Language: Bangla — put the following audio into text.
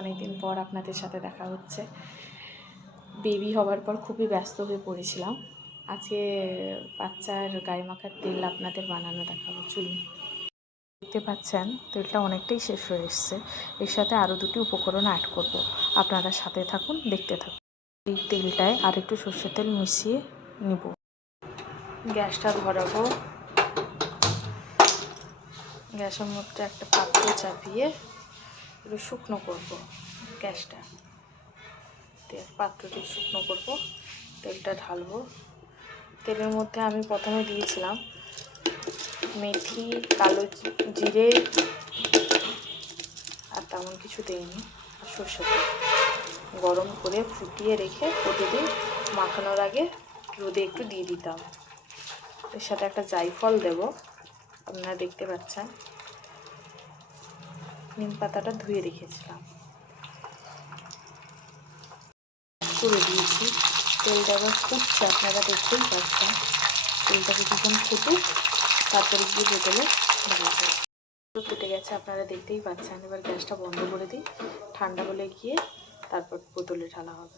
অনেকদিন পর আপনাদের সাথে দেখা হচ্ছে। বেবি হওয়ার পর খুবই ব্যস্ত হয়ে পড়েছিলাম। আজকে বাচ্চার গায়ে মাখার তেল আপনাদের বানানো দেখাবো। চলুন। দেখতে পাচ্ছেন তেলটা অনেকটাই শেষ হয়ে এসছে। এর সাথে আরও দুটি উপকরণ অ্যাড করব। আপনারা সাথে থাকুন, দেখতে থাকুন। এই তেলটায় আর একটু সর্ষের তেল মিশিয়ে নিব। গ্যাসটা ধরাবো। গ্যাসের মধ্যে একটা পাত্র চাপিয়ে একটু শুকনো করব গ্যাসটা। পাত্রটি শুকনো করব, তেলটা ঢালবো। তেলের মধ্যে আমি প্রথমে দিয়েছিলাম মেথি, কালো জিরে, আর তেমন কিছু দেইনি, আর সর্ষের তেল গরম করে ফুটিয়ে রেখে প্রতিদিন মাখানোর আগে রোদে একটু দিয়ে দিতাম। এর সাথে একটা জায়ফল দেব, আপনারা দেখতে পাচ্ছেন। নিম পাতাটা ধুয়ে রেখেছিলাম, করে দিয়েছি। তেলটা এবার ফুটছে, আপনারা দেখতেই পাচ্ছেন। তেলটা কিছুক্ষণ ফুটুক, তারপরে গিয়ে বোতলে ঢালবো। ফুটে গেছে, আপনারা দেখতেই পাচ্ছেন। এবার গ্যাসটা বন্ধ করে দিই, ঠান্ডা হলে গিয়ে তারপর বোতলে ঢালা হবে।